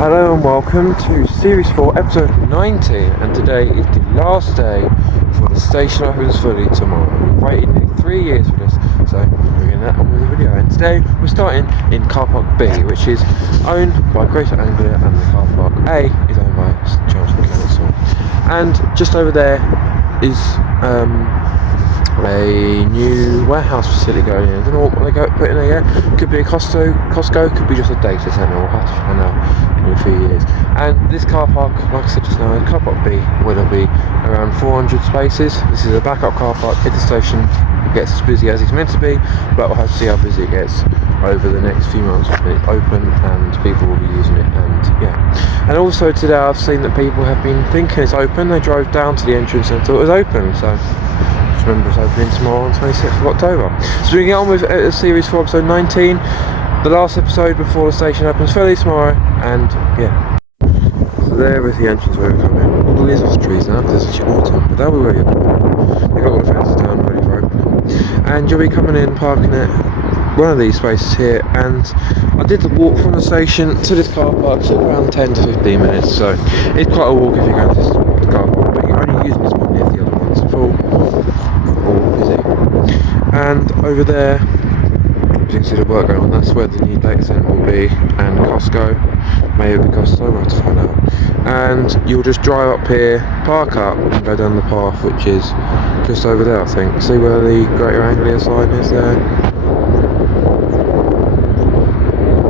Hello and welcome to Series 4, Episode 19, and today is the last day before the station opens fully tomorrow. We've waited nearly 3 years for this, so we're getting that on with the video. And today we're starting in Car Park B, which is owned by Greater Anglia, and the Car Park A is owned by Chelmsford Council. And just over there is a new warehouse facility going in. I don't know what they put in there yet. Could be a Costco, could be just a data centre. We'll have to find out in a few years. And this car park, like I said just now, Car Park B, where there'll be around 400 spaces. This is a backup car park if the station gets as busy as it's meant to be, but we'll have to see how busy it gets over the next few months when it's open and people will be using it. And yeah, and also today I've seen that people have been thinking it's open. They drove down to the entrance and thought it was open, so remember it's opening tomorrow on 26th of October. So we can get on with Series 4 Episode 19, the last episode before the station opens fully tomorrow. And yeah, so there is the entrance where we come in. All the leaves off the trees now because it's autumn, but that'll be where you're coming in. They've got all the fences down ready for opening, and you'll be coming in, parking at one of these spaces here. And I did the walk from the station to this car park, took around 10 to 15 minutes, so it's quite a walk if you're going to this car park, but you're only using this one if the other one's full or busy. And over there you can see the work going on. That's where the new data centre will be, and Costco, maybe Costco, we'll have to find out. And you'll just drive up here, park up and go down the path, which is just over there I think. See where the Greater Anglia sign is there?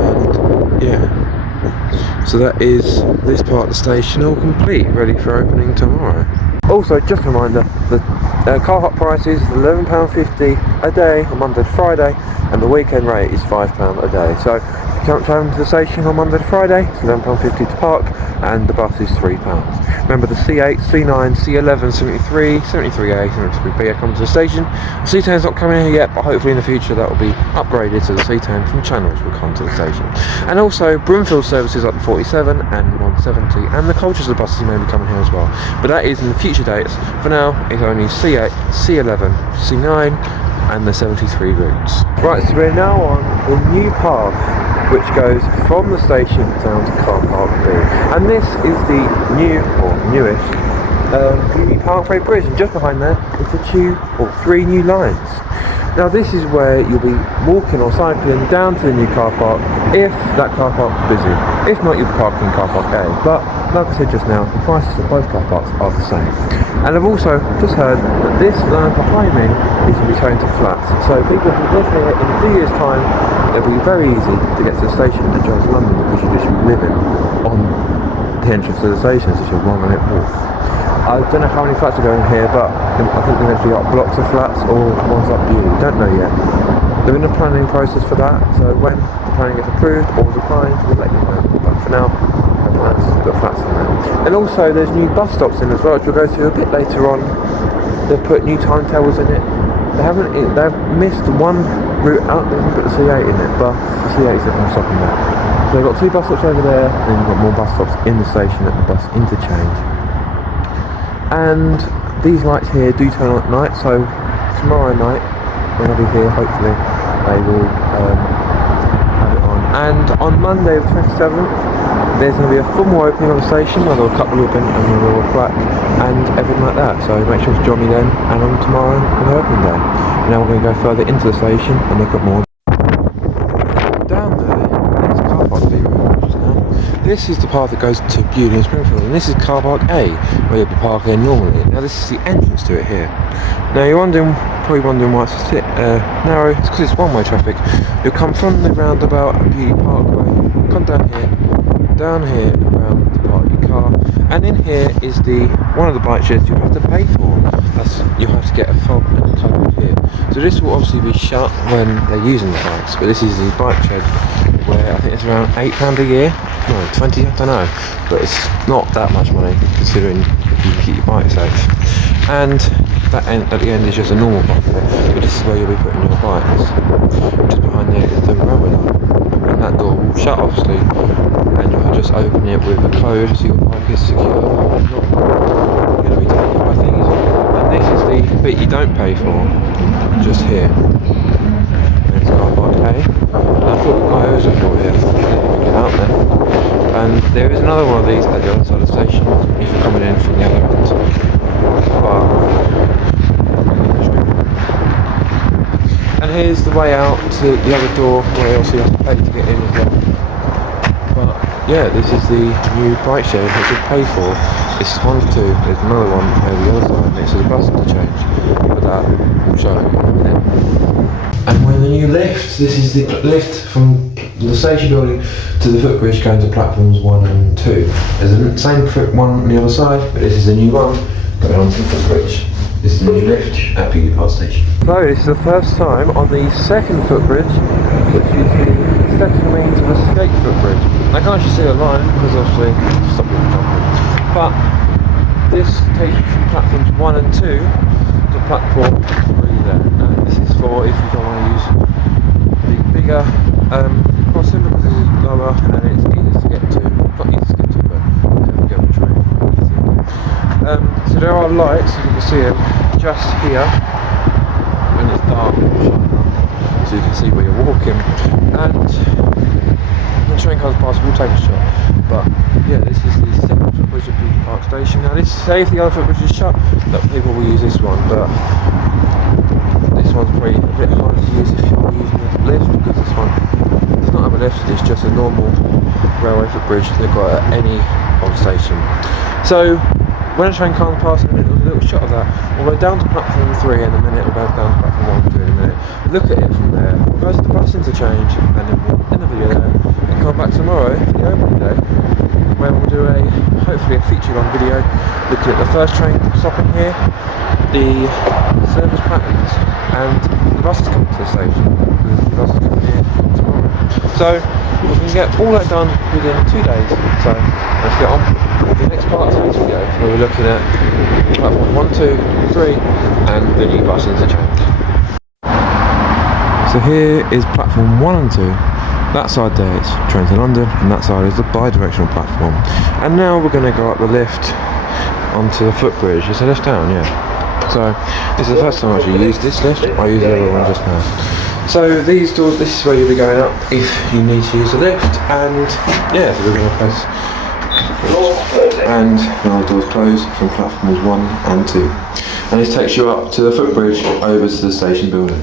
And yeah, so that is this part of the station all complete, ready for opening tomorrow. Also, just a reminder, the car park price is £11.50 a day on Monday to Friday, and the weekend rate is £5 a day. So if you can't travel to the station on Monday to Friday, it's £11.50 to park, and the bus is £3. Remember, the C8, C9, C11, 73, 73A, 73B are coming to the station. The C10's not coming here yet, but hopefully in the future that will be upgraded to the C10 from Channels will come to the station. And also Broomfield services up to 47 and 170, and the Colchester buses may be coming here as well. But that is in the future dates. For now, it's only C8, C11, C9 and the 73 routes. Right, so we're now on the new path which goes from the station down to Car Park B, and this is the new, or newish, Beaulieu Parkway Bridge, and just behind there is the 2 or 3 new lines. Now this is where you'll be walking or cycling down to the new car park if that car park is busy. If not, you'll be parking in Car Park A, but like I said just now, the prices of both car parks are the same. And I've also just heard that this line behind me is going to be going to flats, so people who live here in a few years time, it'll be very easy to get to the station and drive to London because you're literally living on the entrance to the station. It's just a 1 minute walk. I don't know how many flats are going here, but I think they've actually got blocks of flats or ones up Beaulieu. Don't know yet. They're in the planning process for that, so when the planning gets approved or is applying, we'll let you know. But for now, no plans to put flats in there. And also there's new bus stops in as well, which we'll go to a bit later on. They've put new timetables in it. They've missed one route out, they haven't put the C8 in it, but the C8 is definitely stopping there. So they've got 2 bus stops over there, and you've got more bus stops in the station at the bus interchange. And these lights here do turn on at night, so tomorrow night when I'll be here, hopefully they will have it on. And on Monday the 27th there's going to be a formal opening on the station where they'll cut the ribbon and the little plaque and everything like that, so make sure to join me then and on tomorrow on the opening day. And now we're going to go further into the station and look at more. Down there, there's a car park there. This is the path that goes to Beaulieu and Springfield, and this is Car Park A, where you'll be parking normally. Now this is the entrance to it here. Now you're probably wondering why it's a bit narrow. It's because it's one-way traffic. You'll come from the roundabout at Beaulieu Parkway, come down here around to park your car, and in here is one of the bike sheds you have to pay for. You have to get a fob and a code here. So this will obviously be shut when they're using the bikes, but this is the bike shed where I think it's around £8 a year. No, 20, I don't know, but it's not that much money considering you can keep your bike safe. And that end, at the end is just a normal bike there, but this is where you'll be putting your bikes. Just behind there is the railway line, and that door will shut obviously, and you'll just open it with a code so your bike is secure. Not going to be taken by things. And this is the bit you don't pay for, just here. There's Car Park A. And I thought I was a door here. out there. And there is another one of these at the other side of the station if you're coming in from the other end. And here's the way out to the other door where you also have to pay to get in as well. But yeah, this is the new bike share which you pay for. This is one of two. There's another one over the other side next to the bus interchange. But that I'll show you in a minute. And when the new lift, this is the lift from the station building to the footbridge going to platforms 1 and 2. There's the same one on the other side, but this is the new one going on to the footbridge. This is the new lift at Beaulieu Park Station. So this is the first time on the second footbridge, which is the second means of escape footbridge. I can't actually see the line because obviously stop people jumping. But this takes you from platforms 1 and 2 to platform 3 there. And this is for if you don't want to use the bigger crossing because it's lower and it's easy to get to. Not easy to get to, but you can go on the train. So there are lights, as you can see them, just here when it's dark, so you can see where you're walking. And when train cars pass, we'll take a shot. But yeah, this is the second footbridge at Beaulieu Park Station. Now this, say if the other footbridge is shut, that people will use this one, but this one's probably a bit harder to use if you're using the lift, because this one does not have a lift, it's just a normal railway footbridge they've got at any on station. So when a train can't pass in a minute, there's a little shot of that. We'll go down to platform 3 in a minute, we'll go down to platform 1 and 2 in a minute. Look at it from there, we'll go to the bus interchange, and then we'll end the video there, and come back tomorrow for the opening day, where we'll do hopefully a feature-long video, looking at the first train stopping here, the service patterns, and the buses coming to the station, because the buses coming here tomorrow. So we can get all that done within 2 days, so let's get on with the next part of today's video, where we're looking at platform 1, 2, 3 and the new bus interchange. So here is platform 1 and 2. That side there is train to London, and that side is the bi-directional platform. And now we're going to go up the lift onto the footbridge. It's a lift down, yeah. So this is the first time I actually used this lift. I used the other one just now. So these doors, this is where you'll be going up if you need to use the lift. And yeah, so we're going to press, and now the doors close from platforms 1 and 2. And this takes you up to the footbridge over to the station building.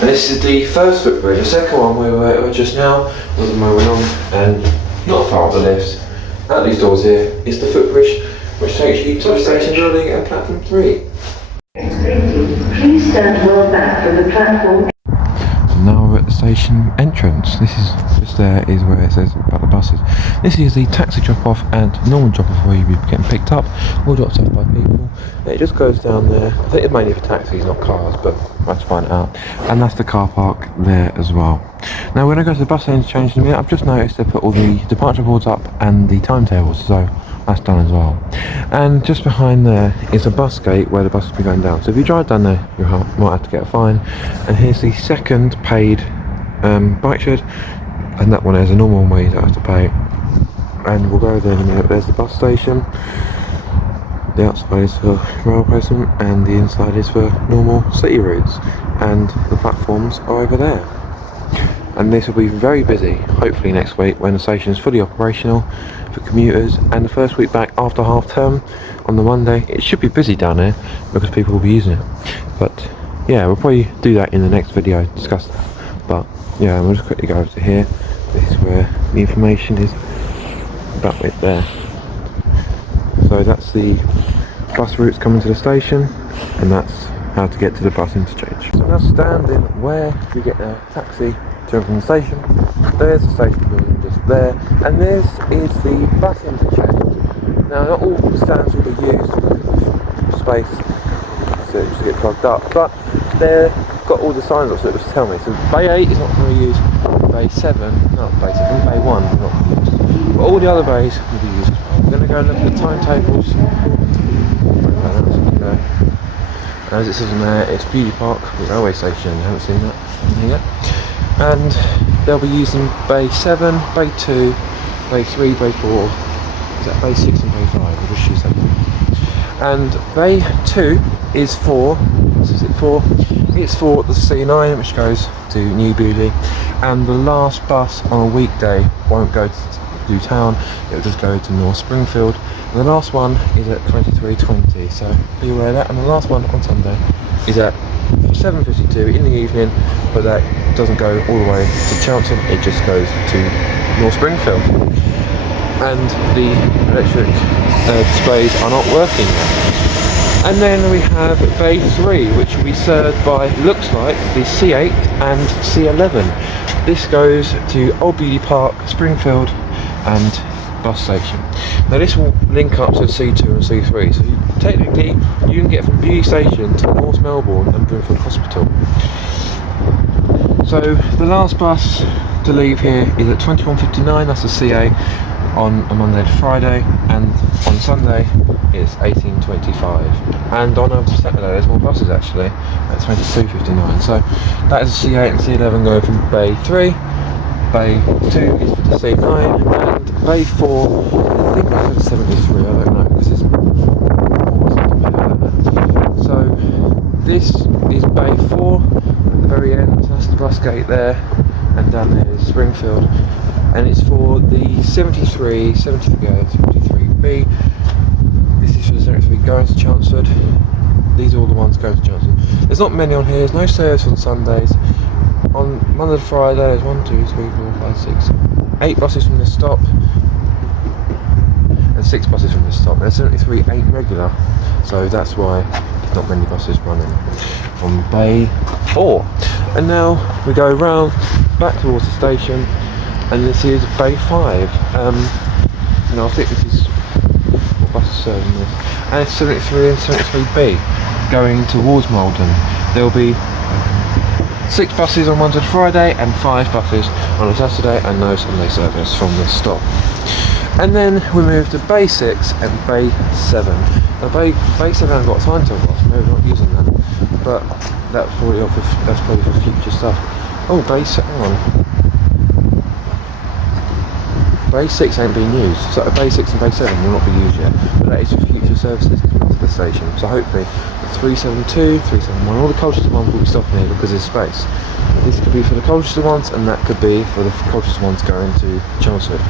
And this is the first footbridge. The second one where we were just now was the one we went on, and not far up the lift, at these doors here, is the footbridge, which takes you to the station building at platform 3. Please stand well back from the platform. So now we're at the station entrance. This is just there is where it says about the buses. This is the taxi drop off and normal drop off where you'll be getting picked up or dropped off by people. And it just goes down there. I think it's mainly for taxis, not cars, but I have to find it out. And that's the car park there as well. Now when I go to the bus interchange in a minute, I've just noticed they put all the departure boards up and the timetables, so that's done as well. And just behind there is a bus gate where the bus will be going down. So if you drive down there, you might have to get a fine. And here's the second paid bike shed, and that one is a normal one where you don't have to pay. And we'll go there in a minute. There's the bus station. The outside is for rail placement, and the inside is for normal city routes. And the platforms are over there. And this will be very busy, hopefully next week, when the station is fully operational for commuters, and the first week back after half term on the Monday. It should be busy down there because people will be using it. But yeah, we'll probably do that in the next video, discuss that. But yeah, we'll just quickly go over to here. This is where the information is about it there. So that's the bus routes coming to the station, and that's how to get to the bus interchange. So now standing where you get a taxi to from the station. There's the station building just there, and this is the bus interchange. Now not all the stands will be used because of space, so it just get plugged up, but they've got all the signs up so it was telling me. So Bay 8 is not going to be used, Bay 7, not Bay 7, Bay 1 is not going to be used, but all the other bays will be used as well. We're going to go and look at the timetables. And as it says in there, it's Beaulieu Park, the railway station. You haven't seen that yet. And they'll be using Bay 7, Bay 2, Bay 3, Bay 4, is that Bay 6 and Bay 5? We'll just use that. And Bay 2 is for This is it for. It's for the C9, which goes to New Beaulieu, and the last bus on a weekday won't go to town, it'll just go to North Springfield. And the last one is at 23:20, so be aware of that. And the last one on Sunday is at 7:52 in the evening, but that doesn't go all the way to Chelmsford, it just goes to North Springfield. And the electric displays are not working yet. And then we have Bay 3, which will be served by, looks like, the C8 and C11. This goes to Old Beauty Park, Springfield and bus station. Now this will link up to C2 and C3, so technically you can get from Beaulieu Station to North Melbourne and Brimfield Hospital. So the last bus to leave here is at 21:59, that's the CA, on a Monday to Friday, and on Sunday it's 18:25, and on a Saturday there's more buses actually at 22:59. So that is the C8 and C11 going from Bay 3, Bay 2 is for the C9, and Bay 4 I think that's at 73, I don't know, because it's more. So this is Bay 4 at the very end, that's the bus gate there, and down there is Springfield, and it's for the 73, 73B. This is for the 73 going to Chelmsford. These are all the ones going to Chelmsford. There's not many on here, there's no service on Sundays. On Monday to Friday there's 1, 2, 3, 4, 5, 6, 8 buses from this stop, and 6 buses from this stop. There's 73 ain't regular, so that's why there's not many buses running from Bay 4. And now we go round back towards the station, and this is Bay 5. No, I think this is what bus is serving this, and it's 73 and 73B going towards Malden. There will be 6 buses on Monday to Friday and 5 buses on a Saturday, and no Sunday service from this stop. And then we move to Bay 6 and Bay 7. Now Bay 7 hasn't got a timetable bus, maybe we're not using that, but that's probably for future stuff. Oh, Bay 7, hang on. Bay 6 ain't being used, so Bay 6 and Bay 7 will not be used yet, but that is for future services coming to the station. So hopefully the 372, 371, all the Colchester ones will be stopping here because there's space. This could be for the Colchester ones, and that could be for the Colchester ones going to Chelmsford.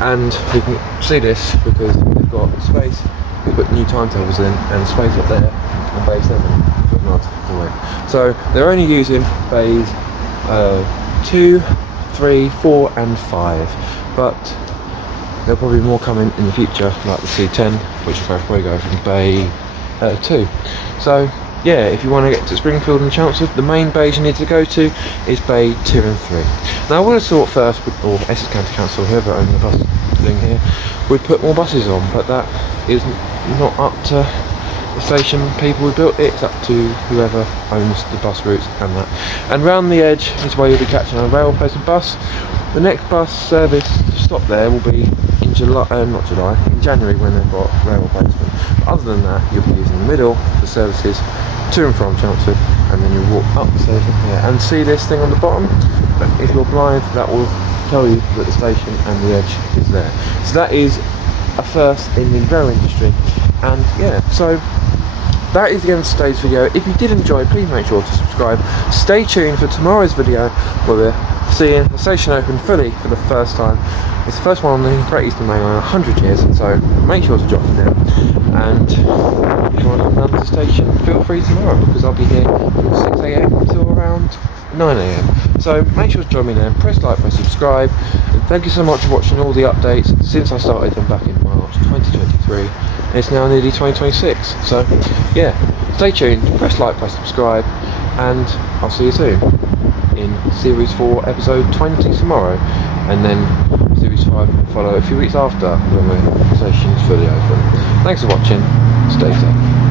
And we can see this because we've got space, we put new timetables in, and space up there on Bay 7. So they're only using Bays 2, 3, 4 and 5. But there'll probably be more coming in the future, like the C10, which will probably go from Bay 2. So yeah, if you want to get to Springfield and Chelmsford, the main bays you need to go to is Bay 2 and 3. Now I would have thought first, or Essex County Council, whoever owned the bus thing here, would put more buses on, but that is not up to the station people who built it, it's up to whoever owns the bus routes and that. And round the edge is where you'll be catching a rail placement bus. The next bus service to stop there will be in January when they've got rail replacement. But other than that, you'll be using the middle for services to and from Chelmsford, and then you walk up the station here and see this thing on the bottom. If you're blind, that will tell you that the station and the edge is there. So that is a first in the rail industry. And yeah, so that is the end of today's video. If you did enjoy, please make sure to subscribe. Stay tuned for tomorrow's video where we're seeing the station open fully for the first time. It's the first one on the Great Eastern Main Line in 100 years, so make sure to drop it down. And if you want to come down to the station, feel free tomorrow, because I'll be here from 6 AM until around 9 AM. So make sure to join me then, press like, press subscribe, and thank you so much for watching all the updates since I started them back in March 2023. And it's now nearly 2026, so yeah, stay tuned, press like, press subscribe, and I'll see you soon in Series 4, Episode 20 tomorrow, and then Series 5 will follow a few weeks after when the station's fully open. Thanks for watching, stay safe.